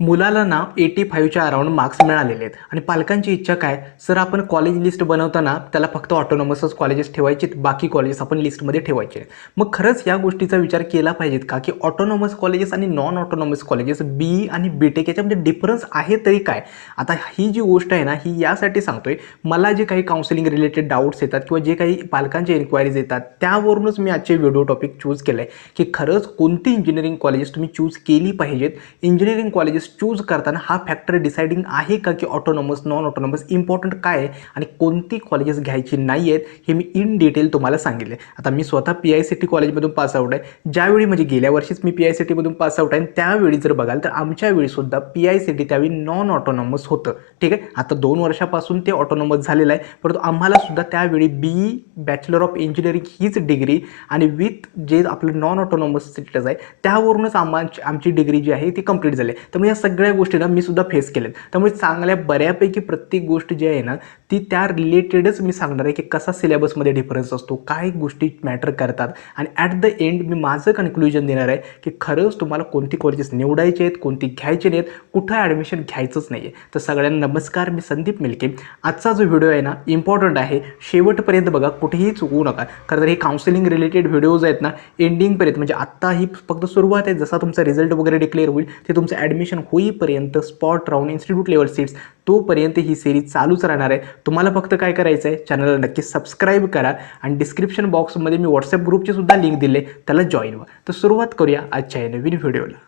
मुलाला ना 85च्या around marks मिळालेले आहेत आणि पालकांची इच्छा काय, सर आपण कॉलेज लिस्ट बनवताना त्याला फक्त ऑटोनॉमसच कॉलेजेस ठेवायचे, बाकी कॉलेजेस आपण लिस्टमध्ये ठेवायचे. मग खरंच या गोष्टीचा विचार केला पाहिजेत का, की ऑटोनॉमस कॉलेजेस आणि नॉन ऑटोनॉमस कॉलेजेस बी आणि बीटेक याच्यामध्ये डिफरन्स आहे तरी काय? आता ही जी गोष्ट आहे ना, ही यासाठी सांगतोय, मला जे काही काउन्सिलिंग रिलेटेड डाऊट्स येतात किंवा जे काही पालकांचे इन्क्वायरीज येतात त्यावरूनच मी आजचे व्हिडिओ टॉपिक चूज केलं आहे, की खरंच कोणती इंजिनिअरिंग कॉलेजेस तुम्ही चूज केली पाहिजेत. इंजिनिअरिंग कॉलेजेस चूज करताना हा फॅक्टर डिसाइडिंग आहे का, की ऑटोनॉमस नॉन ऑटोनॉमस इम्पॉर्टंट काय आहे आणि कोणती कॉलेजेस घ्यायची नाही आहेत हे मी इन डिटेल तुम्हाला सांगितले. आता मी स्वतः PICT कॉलेजमधून पासआउट आहे. ज्यावेळी म्हणजे गेल्या वर्षीच मी PICT मधून पासआउट आहे, त्यावेळी जर बघाल तर आमच्या वेळी सुद्धा PICT त्यावेळी नॉन ऑटोनॉमस होतं. ठीक आहे, आता 2 वर्षापासून ते ऑटोनॉमस झालेलं आहे, परंतु आम्हाला सुद्धा त्यावेळी BE बॅचलर ऑफ इंजिनिअरिंग हीच डिग्री आणि विथ जे आपलं नॉन ऑटोनॉमस स्टेटस आहे त्यावरूनच आमची डिग्री जी आहे ती कंप्लीट झाली. त्यामुळे या सगळ्या गोष्टींना मी सुद्धा फेस केल्यात. त्यामुळे चांगल्या बऱ्यापैकी प्रत्येक गोष्ट जी आहे ना ती त्या रिलेटेडच मी सांगणार आहे, की कसा सिलेबसमध्ये डिफरन्स असतो, काय गोष्टी मॅटर करतात आणि ॲट द एंड मी माझं कन्क्लुजन देणार आहे, की खरंच तुम्हाला कोणती कॉलेजेस निवडायचे आहेत, कोणती घ्यायची नाहीत, कुठं ॲडमिशन घ्यायचंच नाही आहे. तर सगळ्यांना नमस्कार, मी संदीप मिल्के. आजचा जो व्हिडिओ आहे ना इम्पॉर्टंट आहे, शेवटपर्यंत बघा, कुठेही चुकवू नका. कारण हे काउन्सिलिंग रिलेटेड व्हिडिओज आहेत ना एंडिंगपर्यंत, म्हणजे आत्ता ही फक्त सुरुवात आहे, जसा तुमचा रिझल्ट वगैरे डिक्लेअर होईल ते तुमचं ॲडमिशन होईपर्यंत spot round institute level seats तोपर्यंत ही सिरीज चालूच राहणार आहे. तुम्हाला फक्त काय करायचं आहे, चॅनलला नक्की सबस्क्राईब करा आणि डिस्क्रिप्शन बॉक्समध्ये मी व्हॉट्सअप ग्रुपची सुद्धा लिंक दिले, त्याला जॉईन व्हा. तर सुरुवात करूया आजच्या या नवीन व्हिडिओला.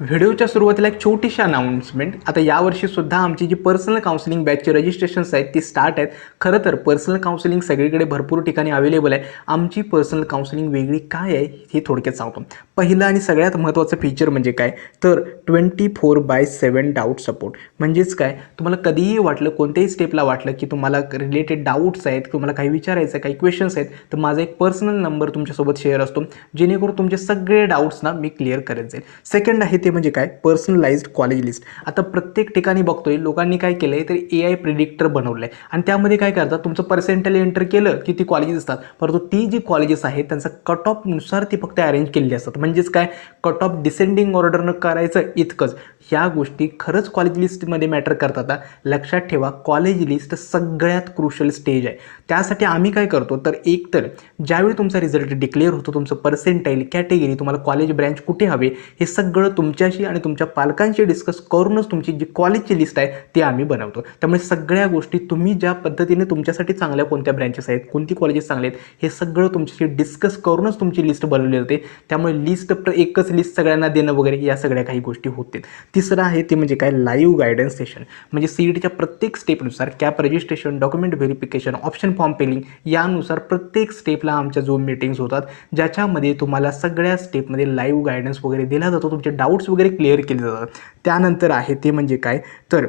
व्हिडिओच्या सुरुवातीला एक छोटीशी अनाउन्समेंट. आता यावर्षी सुद्धा आमची जी पर्सनल काउन्सिलिंग बॅचची रजिस्ट्रेशन्स आहेत ती स्टार्ट आहेत. खरं तर पर्सनल काउन्सिलिंग सगळीकडे भरपूर ठिकाणी अवेलेबल आहे. आमची पर्सनल काउन्सिलिंग वेगळी काय आहे हे थोडक्यात सांगतो. पहिलं आणि सगळ्यात महत्त्वाचं फीचर म्हणजे काय, तर 24/7 डाऊट सपोर्ट. म्हणजेच काय, तुम्हाला कधीही वाटलं, कोणत्याही स्टेपला वाटलं की तुम्हाला रिलेटेड डाऊट्स आहेत, तुम्हाला काही विचारायचं आहे, काही क्वेश्चन्स आहेत, तर माझा एक पर्सनल नंबर तुमच्यासोबत शेअर असतो, जेणेकरून तुमचे सगळे डाऊट्स ना मी क्लिअर करत जाईल. सेकंड आहे ते म्हणजे काय, पर्सनलाइज्ड कॉलेज लिस्ट. आता प्रत्येक ठिकाणी बघतोय लोकांनी काय केलं आहे, तर AI प्रिडिक्टर बनवलं आहे आणि त्यामध्ये काय करतात, तुमचं पर्सेंटेज एंटर केलं की ती कॉलेजेस असतात, परंतु ती जी कॉलेजेस आहेत त्यांचा कट ऑफनुसार ती फक्त अरेंज केलेली असतात. म्हणजेच काय, कट ऑफ डिसेंडिंग ऑर्डरनं करायचं इतकंच. ह्या गोष्टी खरंच कॉलेज लिस्टमध्ये मॅटर करतात. लक्षात ठेवा, कॉलेज लिस्ट सगळ्यात क्रुशल स्टेज आहे. त्यासाठी आम्ही काय करतो, तर एक तर ज्यावेळी तुमचा रिझल्ट डिक्लेअर होतो, तुमचं पर्सेंटाईल, कॅटेगरी, तुम्हाला कॉलेज ब्रँच कुठे हवे, हे सगळं तुमच्याशी आणि तुमच्या पालकांशी डिस्कस करूनच तुमची जी कॉलेजची लिस्ट आहे ती आम्ही बनवतो. त्यामुळे सगळ्या गोष्टी तुम्ही ज्या पद्धतीने तुमच्यासाठी चांगल्या कोणत्या ब्रँचेस आहेत, कोणती कॉलेजेस चांगले आहेत, हे सगळं तुमच्याशी डिस्कस करूनच तुमची लिस्ट बनवली जाते. त्यामुळे एकच लिस्ट सगळ्यांना देणं वगैरे या सगळ्या काही गोष्टी होतील. तिसरं आहे ते म्हणजे काय, लाईव्ह गायडन्स सेशन. म्हणजे सीईटीच्या प्रत्येक स्टेपनुसार CAP registration, document verification, option form filling यानुसार प्रत्येक स्टेपला आमच्या झूम मीटिंग्स होतात, ज्याच्यामध्ये तुम्हाला सगळ्या स्टेपमध्ये लाईव्ह गायडन्स वगैरे दिला जातो, तुमचे डाऊट्स वगैरे क्लिअर केले जातात. त्यानंतर आहे ते म्हणजे काय, तर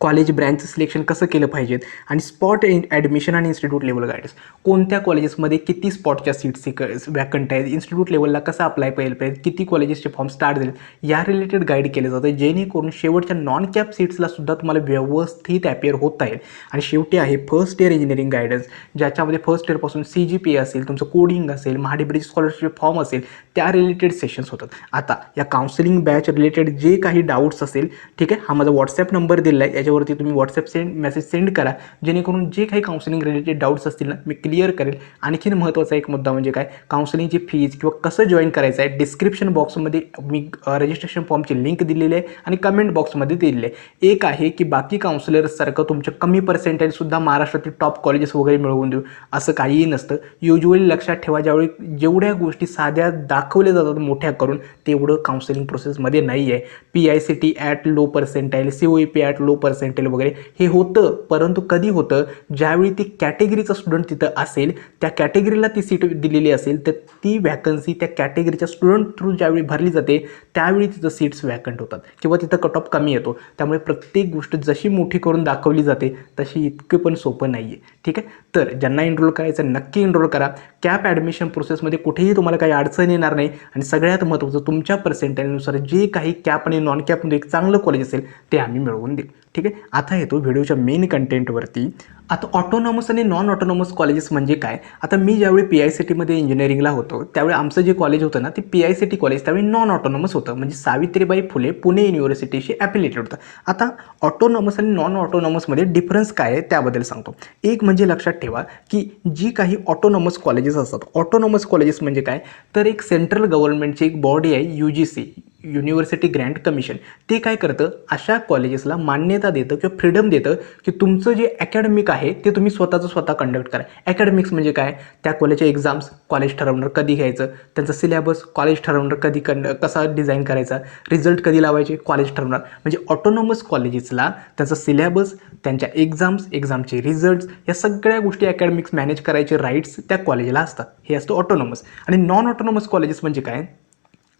कॉलेज ब्रँच सिलेक्शन कसं केलं पाहिजेत आणि स्पॉट ॲडमिशन आणि इन्स्टिट्यूट लेवल गायडन्स. कोणत्या कॉलेजेसमध्ये किती स्पॉटच्या सीट्स वॅकंट आहेत, इन्स्टिट्यूट लेवलला कसं अप्लाय केलं पाहिजे, किती कॉलेजेसचे फॉर्म स्टार्ट झाले, या रिलेटेड गाईड केलं जातं, जेणेकरून शेवटच्या नॉन कॅप सीट्सला सुद्धा तुम्हाला व्यवस्थित ॲपियर होता येईल. आणि शेवटी आहे फर्स्ट इयर इंजिनिअरिंग गायडन्स, ज्याच्यामध्ये फर्स्ट इयरपासून CGPA असेल, तुमचं कोडिंग असेल, महाडीबीटी स्कॉलरशिप फॉर्म असेल, त्या रिलेटेड सेशन्स होतात. आता या काउन्सिलिंग बॅच रिलेटेड जे काही डाऊट्स असेल, ठीक आहे, हा माझा व्हॉट्सॲप नंबर दिला आहे, याच्यावरती तुम्ही व्हॉट्सॲप मेसेज सेंड करा, जेणेकरून जे काही काउन्सिलिंग रिलेटेड डाऊट्स असतील ना मी क्लिअर करेल. आणखीन महत्त्वाचा एक मुद्दा म्हणजे काय, काउन्सिलिंगची फीज किंवा कसं जॉईन करायचं आहे, डिस्क्रिप्शन बॉक्समध्ये मी रजिस्ट्रेशन फॉर्मची लिंक दिलेली आहे आणि कमेंट बॉक्समध्ये दिलेली आहे. एक आहे की बाकी काउन्सिलर्ससारखं तुमच्या कमी पर्सेंटेजसुद्धा महाराष्ट्रातील टॉप कॉलेजेस वगैरे मिळवून देऊ असं काहीही नसतं. युजली लक्षात ठेवा, ज्यावेळी जेवढ्या गोष्टी साध्या दाखवल्या जातात मोठ्या करून, तेवढं काउन्सिलिंग प्रोसेसमध्ये नाही आहे. PICT at low percentile, COEP at low percentile वगैरे हे होतं, परंतु कधी होतं, ज्यावेळी ती कॅटेगरीचा स्टुडंट तिथं असेल, त्या कॅटेगरीला ती सीट दिलेली असेल, तर ती वॅकन्सी त्या कॅटेगरीच्या स्टुडंट थ्रू ज्यावेळी भरली जाते त्यावेळी तिथं सीट्स वॅकंट होतात किंवा तिथं कट ऑफ कमी येतो. त्यामुळे प्रत्येक गोष्ट जशी मोठी करून दाखवली जाते तशी इतकं पण सोपं नाही आहे. ठीक आहे, तर ज्यांना एनरोल करायचं नक्की एनरोल करा. कॅप ॲडमिशन प्रोसेसमध्ये कुठेही तुम्हाला काही अडचण येणार नाही आणि सगळ्यात महत्त्वाचं, तुमच्या पर्सेंटाईलनुसार जे काही कॅप आणि नॉन कॅपमध्ये एक चांगलं कॉलेज असेल ते आम्ही मिळवून देऊ. ठीक आहे, आता येतो व्हिडिओच्या मेन कंटेंटवरती. आता ऑटोनॉमस आणि नॉन ऑटोनॉमस कॉलेजेस म्हणजे काय? आता मी ज्यावेळी PICTमध्ये इंजिनिअरिंगला होतो, त्यावेळी आमचं जे कॉलेज होतं ना, ते PICT कॉलेज त्यावेळी नॉन ऑटोनॉमस होतं. म्हणजे सावित्रीबाई फुले पुणे युनिव्हर्सिटीशी ॲफिलिएटेड होतं. आता ऑटोनॉमस आणि नॉन ऑटोनॉमसमध्ये डिफरन्स काय आहे त्याबद्दल सांगतो. एक म्हणजे लक्षात ठेवा, की जी काही ऑटोनॉमस कॉलेजेस असतात, ऑटोनॉमस कॉलेजेस म्हणजे काय? तर एक सेंट्रल गव्हर्नमेंटची एक बॉडी आहे UGC, युनिव्हर्सिटी ग्रँट कमिशन. ते काय करतं, अशा कॉलेजेसला मान्यता देतं किंवा फ्रीडम देतं, की तुमचं जे अकॅडमिक आहे ते तुम्ही स्वतः कंडक्ट करा. अकॅडमिक्स म्हणजे काय? त्या कॉलेजच्या एक्झाम्स कॉलेज ठरवणार कधी घ्यायचं, त्यांचा सिलेबस कॉलेज ठरवणार कधी कसा डिझाईन करायचा, रिझल्ट कधी लावायचे कॉलेज ठरवणार. म्हणजे ऑटोनॉमस कॉलेजेसला त्यांचा सिलेबस, त्यांच्या एक्झामचे रिझल्ट्स या सगळ्या गोष्टी अकॅडमिक्स मॅनेज करायचे राईट्स त्या कॉलेजला असतात. हे असतं ऑटोनॉमस. आणि नॉन ऑटोनॉमस कॉलेजेस म्हणजे काय?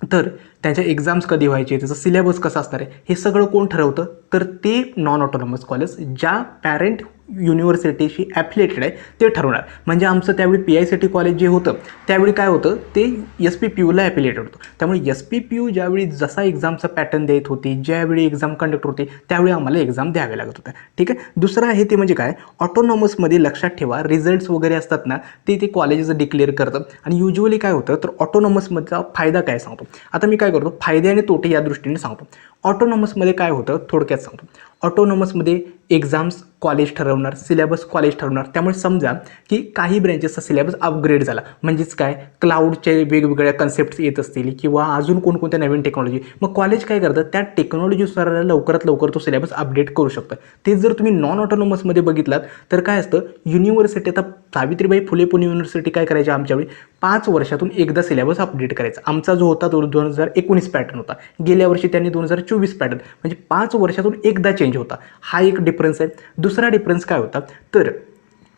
तर त्याच्या एक्झाम्स कधी व्हायचे, त्याचा सिलेबस कसा असणार आहे, हे सगळं कोण ठरवतं? तर ते नॉन ऑटोनॉमस कॉलेज ज्या पॅरेंट युनिव्हर्सिटीशी ॲफिलिएटेड आहे ते ठरवणार. म्हणजे आमचं त्यावेळी PICT कॉलेज जे होतं त्यावेळी काय होतं, ते SPPUला ॲफिलिएटेड होतं. त्यामुळे SPPU ज्यावेळी जसा एक्झामचा पॅटर्न देत होती, ज्यावेळी एक्झाम कंडक्ट होते, त्यावेळी आम्हाला एक्झाम द्यावे लागत होत्या. ठीक आहे. दुसरं आहे ते म्हणजे काय? ऑटोनॉमसमध्ये लक्षात ठेवा, रिझल्ट्स वगैरे असतात ना, ते कॉलेजेस डिक्लेअर करतं. आणि युज्युअली काय होतं, तर ऑटोनॉमसमधचा फायदा काय सांगतो. आता मी काय करतो, फायदे आणि तोटे या दृष्टीने सांगतो. ऑटोनॉमसमध्ये काय होतं थोडक्यात सांगतो. ऑटोनॉमसमध्ये एक्झाम्स कॉलेज ठरवणार, सिलेबस कॉलेज ठरवणार. त्यामुळे समजा की काही ब्रँचेसचा सिलेबस अपग्रेड झाला, म्हणजेच काय, क्लाउडचे वेगवेगळ्या कन्सेप्ट्स येत असतील किंवा अजून कोणकोणत्या नवीन टेक्नॉलॉजी, मग कॉलेज काय करतं, त्या टेक्नॉलॉजीनुसार लवकरात लवकर तो सिलेबस अपडेट करू शकतं. तेच जर तुम्ही नॉन ऑटोनॉमसमध्ये बघितलात तर काय असतं, युनिव्हर्सिटी, आता सावित्रीबाई फुले पुणे युनिव्हर्सिटी काय करायची आमच्यावेळी, 5 वर्षातून एकदा सिलेबस अपडेट करायचा. आमचा जो होता तो 2019 पॅटर्न होता. गेल्या वर्षी त्यांनी 2024 पॅटर्न, म्हणजे 5 वर्षातून एकदा चेंज होता. हा एक डिफरन्स आहे. दुसरा डिफरन्स काय होता, तर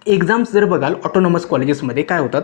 एक्झाम्स जर बघाल ऑटोनॉमस कॉलेजेसमध्ये काय होतात,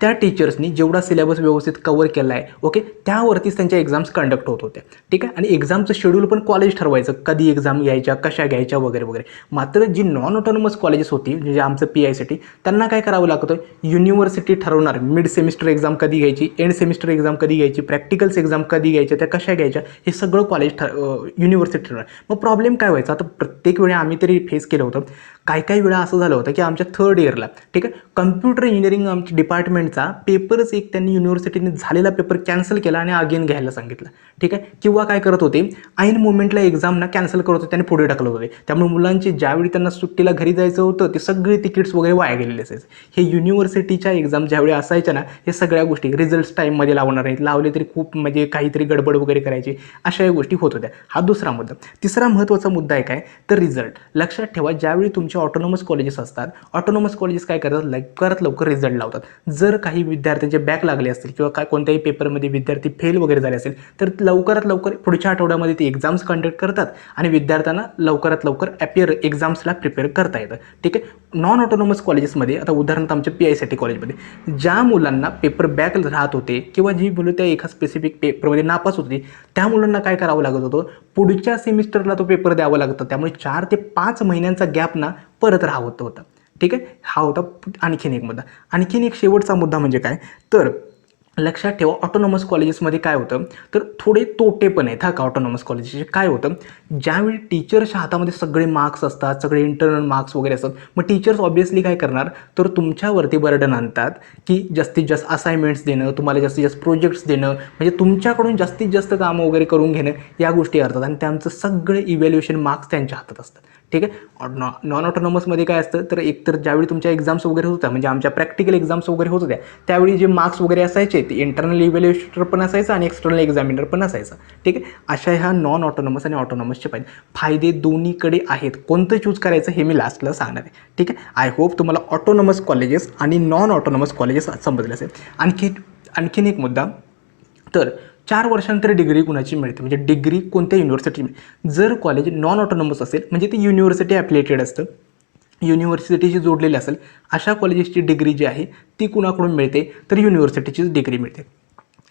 त्या टीचर्सनी जेवढा सिलेबस व्यवस्थित कवर केला आहे, ओके, त्यावरतीच त्यांच्या एक्झाम्स कंडक्ट होत होत्या. ठीक आहे. आणि एक्झामचं शेड्यूल पण कॉलेज ठरवायचं, कधी एक्झाम घ्यायच्या, कशा घ्यायच्या वगैरे वगैरे. मात्र जी नॉन ऑटोनॉमस कॉलेजेस होती, म्हणजे आमचं PICT, त्यांना काय करावं लागतं, युनिव्हर्सिटी ठरवणार मिड सेमिस्टर एक्झाम कधी घ्यायची, एंड सेमिस्टर एक्झाम कधी घ्यायची, प्रॅक्टिकल्स एक्झाम कधी घ्यायच्या, त्या कशा घ्यायच्या, हे सगळं कॉलेज युनिव्हर्सिटी ठरवणार. मग प्रॉब्लेम काय व्हायचा, आता प्रत्येक वेळी आम्ही तरी फेस केलं होतं. काही वेळा असं झालं होतं की आमच्या 3rd इयरला, ठीक आहे, कम्प्युटर इंजिनिअरिंग आमच्या डिपार्टमेंटचा पेपरच एक त्यांनी युनिव्हर्सिटीने झालेला पेपर कॅन्सल केला आणि अगेन घ्यायला सांगितलं. ठीक आहे. किंवा काय करत होते, ऐन मोमेंटला एक्झामना कॅन्सल करत होते आणि पुढे ढकलत होते. त्यामुळे मुलांची ज्यावेळी त्यांना सुट्टीला घरी जायचं होतं ते सगळे तिकीट्स वगैरे वाया गेलेले असायचे. हे युनिव्हर्सिटीच्या एक्झाम ज्यावेळी असायच्या ना, हे सगळ्या गोष्टी रिझल्ट्स टाईममध्ये लावणार नाहीत, लावले तरी खूप म्हणजे काहीतरी गडबड वगैरे करायची, अशा गोष्टी होत होत्या. हा दुसरा मुद्दा. तिसरा महत्त्वाचा मुद्दा आहे काय, तर रिझल्ट. लक्षात ठेवा, ज्यावेळी तुमचे ऑटोनॉमस कॉलेजेस असतात, ऑटोनॉमस कॉलेजेस काय करतात, लवकरात लवकर रिझल्ट लावतात. जर काही विद्यार्थ्यांचे बॅक लागले असतील किंवा काय कोणत्याही पेपरमध्ये विद्यार्थी फेल वगैरे झाले असेल तर लवकरात लवकर पुढच्या आठवड्यामध्ये ते एक्झाम्स कंडक्ट करतात आणि विद्यार्थ्यांना लवकरात लवकर एक्झाम्सला प्रिपेअर करता येतं. ठीक आहे. नॉन ऑटोनॉमस कॉलेजेसमध्ये, आता उदाहरणार्थ आमच्या PICT कॉलेजमध्ये ज्या मुलांना पेपर बॅक राहत होते किंवा जी मुलं त्या एका स्पेसिफिक पेपरमध्ये नापास होती, त्या मुलांना काय करावं लागत होतं, पुढच्या सेमिस्टरला तो पेपर द्यावा लागत होता. त्यामुळे 4 ते 5 महिन्यांचा गॅप ना परत राहत होता. ठीक आहे. हा होता आणखीन एक मुद्दा. आणखीन एक शेवटचा मुद्दा म्हणजे काय, तर लक्षात ठेवा, ऑटोनॉमस कॉलेजेसमध्ये काय होतं, तर थोडे तोटे पण आहेत. हा का ऑटोनॉमस कॉलेजेसचे काय होतं, ज्यावेळी टीचर्सच्या हातामध्ये सगळे मार्क्स असतात, सगळे इंटरनल मार्क्स वगैरे असतात, मग टीचर्स ऑब्व्हियसली काय करणार, तर तुमच्यावरती बर्डन आणतात की जास्तीत जास्त असाइनमेंट्स देणं, तुम्हाला जास्तीत जास्त प्रोजेक्ट्स देणं, म्हणजे तुमच्याकडून जास्तीत जास्त कामं वगैरे करून घेणं, या गोष्टी करतात. आणि त्यांचं सगळे इव्हॅल्युएशन मार्क्स त्यांच्या हातात असतात. ठीक आहे. नॉन ऑटोनॉमसमध्ये काय असतं, तर एकतर ज्यावेळी तुमच्या एक्झाम्स वगैरे होत्या, म्हणजे आमच्या प्रॅक्टिकल एक्झाम्स वगैरे होत होत्या, त्यावेळी जे मार्क्स वगैरे असायचे ते इंटरनल इव्हॅल्युएटर पण असायचं आणि एक्सटर्नल एक्झामिनर पण असायचं. ठीक आहे. अशा ह्या नॉन ऑटोनॉमस आणि ऑटोनॉमसचे फायदे दोन्हीकडे आहेत. कोणतं चूज करायचं हे मी लास्टला सांगणार आहे. ठीक आहे. आय होप तुम्हाला ऑटोनॉमस कॉलेजेस आणि नॉन ऑटोनॉमस कॉलेजेस समजले असेल. आणखीन एक मुद्दा, तर 4 वर्षानंतर डिग्री कुणाची मिळते, म्हणजे डिग्री कोणत्या युनिव्हर्सिटी मिळते. जर कॉलेज नॉन ऑटोनॉमस असेल, म्हणजे ते युनिव्हर्सिटी ॲफिलिएटेड असतं, युनिव्हर्सिटीशी जोडलेले असेल, अशा कॉलेजेसची डिग्री जी आहे ती कुणाकडून मिळते, तर युनिव्हर्सिटीचीच डिग्री मिळते.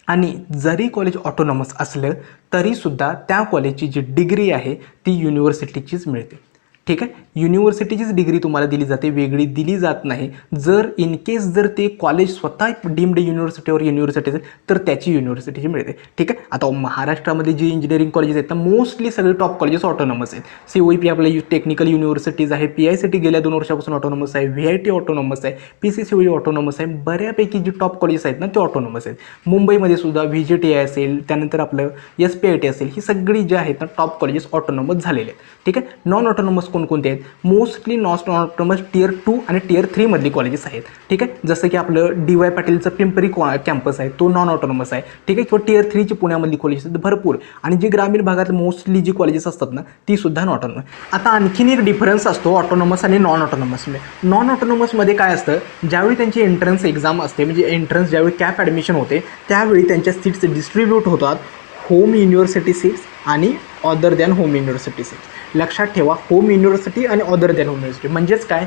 आणि जरी कॉलेज ऑटोनॉमस असलं तरीसुद्धा त्या कॉलेजची जी डिग्री आहे ती युनिव्हर्सिटीचीच मिळते. ठीक आहे. युनिव्हर्सिटीचीच डिग्री तुम्हाला दिली जाते, वेगळी दिली जात नाही. जर इन केस जर ते कॉलेज स्वतः डीम्ड युनिव्हर्सिटीवर युनिव्हर्सिटी असेल तर त्याची युनिव्हर्सिटीची मिळते. ठीक आहे. आता महाराष्ट्रामध्ये जी इंजिनिअरिंग कॉलेजेस आहेत ना, मोस्टली सगळे टॉप कॉलेजेस ऑटोनॉमस आहेत. COEP आपल्या टेक्निकल युनिव्हर्सिटीज आहे, PICT गेल्या 2 वर्षापासून ऑटोनॉमस आहे, VIT ऑटोनॉमस आहे, PCCOE ऑटोनॉमस आहे. बऱ्यापैकी जी टॉप कॉलेजेस आहेत ना ते ऑटोनॉमस आहेत. मुंबईमध्ये सुद्धा VJTI असेल, त्यानंतर आपलं SPIT असेल, ही सगळी जी आहेत ना टॉप कॉलेजेस ऑटोनॉमस झालेले आहेत. ठीक आहे. नॉन ऑटोनॉमस कोणकोणते आहेत? मोस्टली नॉन ऑटोनॉमस Tier 2 आणि Tier 3 मधली कॉलेजेस आहेत. ठीक आहे. जसं की आपलं DY पाटीलचं पिंपरी कॅम्पस आहे, तो नॉन ऑटोनॉमस आहे. ठीक आहे. किंवा Tier 3 ची पुण्यामधली कॉलेजेस आहेत भरपूर. आणि जी ग्रामीण भागात मोस्टली जी कॉलेजेस असतात ना ती सुद्धा नॉन ऑटोनॉमस. आता आणखीन एक डिफरन्स असतो ऑटोनॉमस आणि नॉन ऑटोनॉमसमध्ये. नॉन ऑटोनॉमसमध्ये काय असतं, ज्यावेळी त्यांची एंट्रन्स एक्झाम असते, म्हणजे एंट्रन्स ज्यावेळी कॅप ॲडमिशन होते त्यावेळी त्यांच्या सीट्स डिस्ट्रीब्यूट होतात होम युनिव्हर्सिटी सीट्स आणि other than home university seats. लक्षात ठेवा, होम युनिव्हर्सिटी आणि अदर दॅन होम युनिव्हर्सिटी म्हणजेच काय,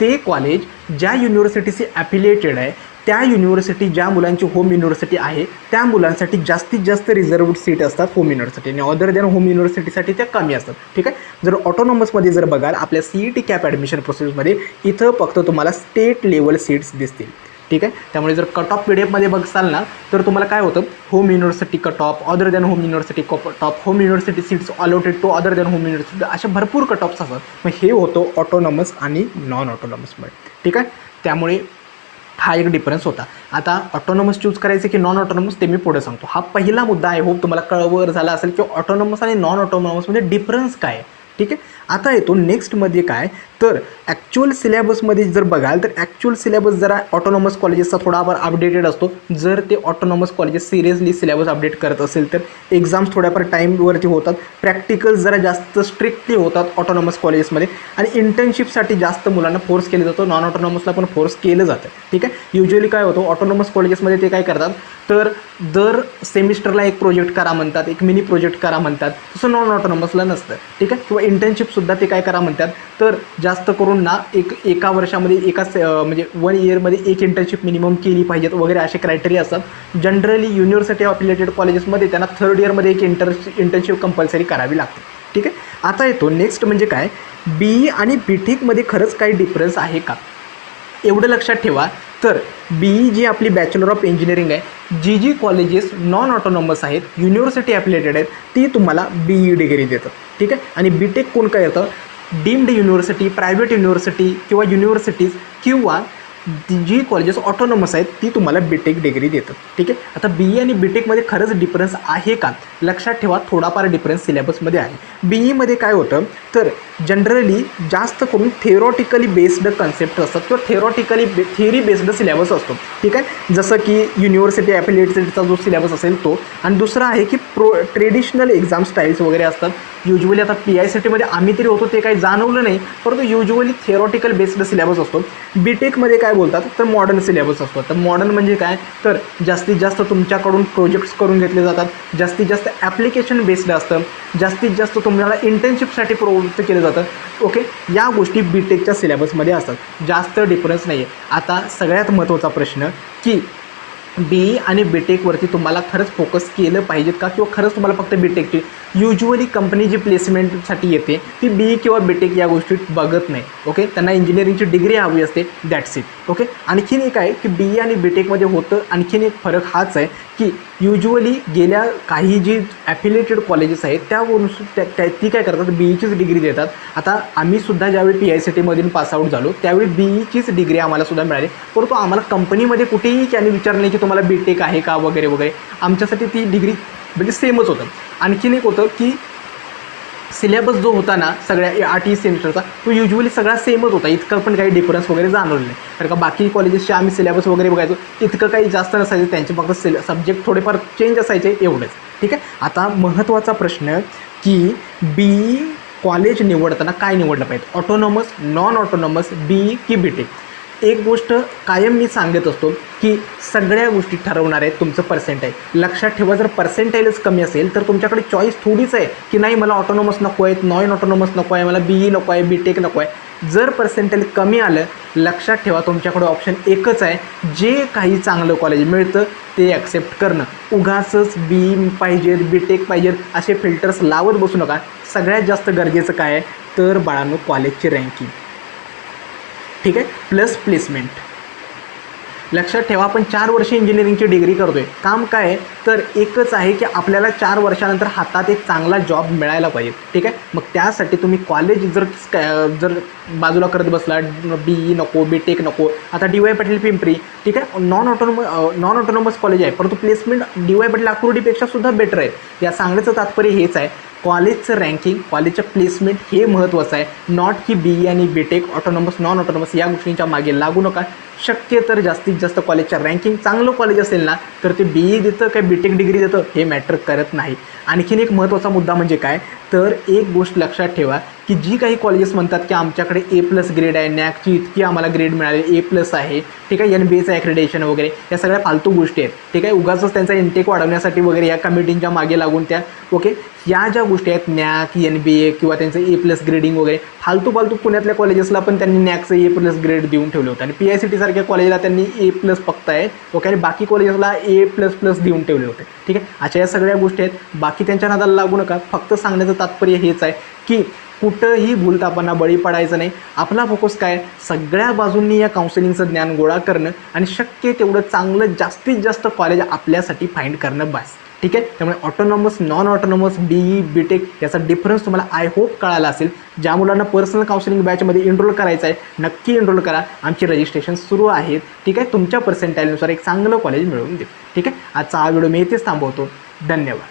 ते कॉलेज ज्या युनिव्हर्सिटीशी ॲफिलिएटेड आहे त्या युनिव्हर्सिटी ज्या मुलांची होम युनिव्हर्सिटी आहे त्या मुलांसाठी जास्तीत जास्त रिझर्व्ड सीट असतात होम युनिव्हर्सिटी आणि अदर दॅन होम युनिव्हर्सिटीसाठी त्या कमी असतात. ठीक आहे. जर ऑटोनॉमसमध्ये जर बघाल आपल्या CET कॅप ॲडमिशन प्रोसेसमध्ये इथं फक्त तुम्हाला स्टेट लेवल सीट्स दिसतील. ठीक आहे. त्यामुळे जर कट ऑफ PDF बघसाल ना तर तुम्हाला काय होतं, home university cut off, other than home university cut off, home university seats allotted to other than home university, अशा भरपूर कट ऑफ्स असतात. मग हे होतं ऑटोनॉमस आणि नॉन ऑटोनॉमसमध्ये. ठीक आहे. त्यामुळे हा एक डिफरन्स होता. आता ऑटोनॉमस चूज करायचं की नॉन ऑटोनॉमस ते मी पुढे सांगतो. हा पहिला मुद्दा आहे, होप तुम्हाला कळवर झाला असेल की ऑटोनॉमस आणि नॉन ऑटोनॉमसमध्ये डिफरन्स काय आहे. ठीक आहे. आता येतो नेक्स्टमध्ये काय, तर ॲक्च्युअल सिलेबसमध्ये जर बघाल तर ॲक्च्युअल सिलेबस जरा ऑटोनॉमस कॉलेजेसचा थोडाफार अपडेटेड असतो. जर ते autonomous colleges seriously syllabus update करत असेल तर एक्झाम्स थोड्याफार टाईमवरती होतात, प्रॅक्टिकल्स जरा जास्त स्ट्रिक्टली होतात ऑटोनॉमस कॉलेजेसमध्ये आणि इंटर्नशिपसाठी जास्त मुलांना फोर्स केलं जातं. नॉन ऑटोनॉमसला पण फोर्स केलं जातं. ठीक आहे. युजली काय होतं ऑटोनॉमस कॉलेजेसमध्ये ते काय करतात, तर दर सेमिस्टरला एक प्रोजेक्ट करा म्हणतात, एक मिनी प्रोजेक्ट करा म्हणतात. तसं नॉन ऑटोनॉमसला नसतं. ठीक आहे. किंवा इंटर्नशिपसुद्धा ते काय करा म्हणतात, तर जास्त करून ना एका वर्षामध्ये म्हणजे 1 इयरमध्ये एक इंटर्नशिप मिनिमम केली पाहिजेत वगैरे असे क्रायटेरिया असतात. जनरली युनिव्हर्सिटी अफिलिएटेड कॉलेजेसमध्ये त्यांना 3rd इयरमध्ये एक इंटर्नशिप कंपल्सरी करावी लागते. ठीक आहे. आता येतो नेक्स्ट म्हणजे काय, BE आणि BTechमध्ये खरंच काही डिफरन्स आहे का, एवढं लक्षात ठेवा. तर BE जी आपली बॅचलर ऑफ इंजिनिअरिंग आहे, जी कॉलेजेस नॉन ऑटोनॉमस आहेत, युनिव्हर्सिटी ॲफिलिएटेड आहेत, ती तुम्हाला BE डिग्री देतात. ठीक आहे. आणि BTech कोण काय येतं, डीम्ड युनिव्हर्सिटी, प्रायव्हेट युनिव्हर्सिटी किंवा युनिव्हर्सिटीज किंवा जी कॉलेजेस ऑटोनॉमस आहेत ती तुम्हाला BTech डिग्री देतात. ठीक आहे. आता BE आणि BTechमध्ये खरंच डिफरन्स आहे का, लक्षात ठेवा थोडाफार डिफरन्स सिलेबसमध्ये आहे. BEमध्ये काय होतं, तर जनरली जास्त करून थेरॉटिकली बेस्ड कन्सेप्ट असतात किंवा थिअरी बेस्ड सिलेबस असतो. ठीक आहे. जसं की युनिव्हर्सिटी ॲफिलिएटेडचा जो सिलेबस असेल तो, आणि दुसरा आहे की ट्रेडिशनल एक्झाम स्टाईल्स वगैरे असतात. युजली आता PICTमध्ये आम्ही तरी होतो ते काही जाणवलं नाही, परंतु युजली थेरॉटिकल बेस्ड सिलेबस असतो. BTechमध्ये काय बोलतात, तर मॉडर्न सिलेबस असतो. तर मॉडर्न म्हणजे काय, तर जास्तीत जास्त तुमच्याकडून प्रोजेक्ट्स करून घेतले जातात, जास्तीत जास्त ॲप्लिकेशन बेस्ड असतं, जास्तीत जास्त तुम्हाला इंटर्नशिपसाठी प्रवृत्त केलं जातं. ओके. या गोष्टी BTechच्या सिलेबसमध्ये असतात, जास्त डिफरन्स नाही आहे. आता सगळ्यात महत्त्वाचा प्रश्न की BE आणि BTechवरती तुम्हाला खरंच फोकस केलं पाहिजेत का, किंवा खरंच तुम्हाला फक्त BTechची युजली कंपनी जी प्लेसमेंटसाठी येते ती BE किंवा BTech या गोष्टी बघत नाही. ओके. त्यांना इंजिनिअरिंगची डिग्री हवी असते, दॅट्स इट. ओके. आणखीन एक आहे की BE आणि BTechमध्ये होतं आणखीन एक फरक हाच आहे की युजली गेल्या काही जी ॲफिलिएटेड कॉलेजेस आहेत त्यावरून ती काय करतात, BEचीच डिग्री देतात. आता आम्हीसुद्धा ज्यावेळी PICTमधून पासआउट झालो त्यावेळी BEचीच डिग्री आम्हालासुद्धा मिळाली, परंतु आम्हाला कंपनीमध्ये कुठेही त्यांनी विचारलं नाही की तुम्हाला BTech आहे का वगैरे वगैरे. आमच्यासाठी ती डिग्री म्हणजे सेमच होतं. आणखीन एक होतं की सिलेबस जो होता ना सगळ्या 8 सेमिस्टरचा तो युजली सगळा सेमच होता, इतकं पण काही डिफरन्स वगैरे जाणवलं नाही. कारण का बाकी कॉलेजेसचे आम्ही सिलेबस वगैरे बघायचो इतकं काही जास्त नसायचं, त्यांचे फक्त सब्जेक्ट थोडेफार चेंज असायचे एवढंच. ठीक आहे. आता महत्त्वाचा प्रश्न की BE कॉलेज निवडताना काय निवडलं पाहिजे, ऑटोनॉमस, नॉन ऑटोनॉमस, BE की BTech. एक गोष्ट कायम मी सांगत असतो की सगळ्या गोष्टी ठरवणार आहेत तुमचं पर्सेंटाईल. लक्षात ठेवा, जर पर्सेंटाईलच कमी असेल तर तुमच्याकडे चॉईस थोडीच आहे की नाही मला ऑटोनॉमस नको आहेत, नॉन ऑटोनॉमस नको आहे, मला BE नको आहे, BTech नको आहे. जर पर्सेंटाईल कमी आलं, लक्षात ठेवा तुमच्याकडे ऑप्शन एकच आहे, जे काही चांगलं कॉलेज मिळतं ते ॲक्सेप्ट करणं. उगाचच BE पाहिजेत, BTech पाहिजेत असे फिल्टर्स लावत बसू नका. सगळ्यात जास्त गरजेचं काय आहे, तर बाळांनो कॉलेजची रँकिंग, ठीक आहे, प्लस प्लेसमेंट. लक्षात ठेवा, आपण 4 वर्ष इंजिनिअरिंगची डिग्री करतोय. काम काय आहे तर एकच आहे की आपल्याला 4 वर्षानंतर हातात एक चांगला जॉब मिळायला पाहिजे, ठीक आहे. मग त्यासाठी तुम्ही कॉलेज जर बाजूला करत बसला, BE नको, BTech नको, आता DY पाटील पिंपरी, ठीक आहे, नॉन ऑटोनॉमस कॉलेज आहे, परंतु प्लेसमेंट DY पाटील आकुर्डीपेक्षा सुद्धा बेटर आहे. या सांगण्याचं तात्पर्य हेच आहे, कॉलेजचं रँकिंग, कॉलेजचं प्लेसमेंट हे महत्त्वाचं आहे, नॉट की BE आणि BTech, ऑटोनॉमस नॉन ऑटोनॉमस या गोष्टींच्या मागे लागू नका. शक्य तर जास्तीत जास्त कॉलेजच्या रँकिंग, चांगलं कॉलेज असेल ना तर ते BE देतं काय BTech डिग्री देतं हे मॅटर करत नाही. आणखीन एक महत्त्वाचा मुद्दा म्हणजे काय तर एक गोष्ट लक्षात ठेवा की जी काही कॉलेजेस म्हणतात की आमच्याकडे A+ ग्रेड आहे, NACची इतकी आम्हाला ग्रेड मिळाले, A+ आहे, ठीक आहे, NBAचं ॲक्रेडिटेशन वगैरे, या सगळ्या फालतू गोष्टी आहेत, ठीक आहे. उगाचच त्यांचा इंटेक वाढवण्यासाठी वगैरे या कमिटींच्या मागे लागून त्या ओके या ज्या गोष्टी आहेत NAC, NBA किंवा त्यांचं A+ ग्रेडिंग वगैरे फालतू पुण्यातल्या कॉलेजेसला पण त्यांनी NACचं A+ ग्रेड देऊन ठेवलं होतं आणि PICT सारख्या कॉलेजला त्यांनी A+ फक्त आहे ओके, आणि बाकी कॉलेजेसला A++ देऊन ठेवले होते, ठीक आहे. अशा या सगळ्या गोष्टी आहेत, बाकी त्यांच्या नादाला लागू नका. फक्त सांगण्याचं तात्पर्य हेच आहे की कुठंही भूलथापांना बळी पडायचं नाही. आपला फोकस काय, सगळ्या बाजूंनी या काउन्सिलिंगचं ज्ञान गोळा करणं आणि शक्य तेवढं चांगलं जास्तीत जास्त कॉलेज आपल्यासाठी फाईंड करणं बस, ठीक आहे. त्यामुळे autonomous, non autonomous, BE, BTech याचा डिफरन्स तुम्हाला आय होप कळाला असेल. ज्या मुलांना पर्सनल काउन्सिलिंग बॅचमध्ये एनरोल करायचं आहे नक्की एनरोल करा. आमची रजिस्ट्रेशन सुरू आहेत, ठीक आहे. तुमच्या पर्सेंटाईलनुसार एक चांगलं कॉलेज मिळवून देऊ, ठीक आहे. आजचा हा व्हिडिओ मी इथेच थांबवतो. धन्यवाद.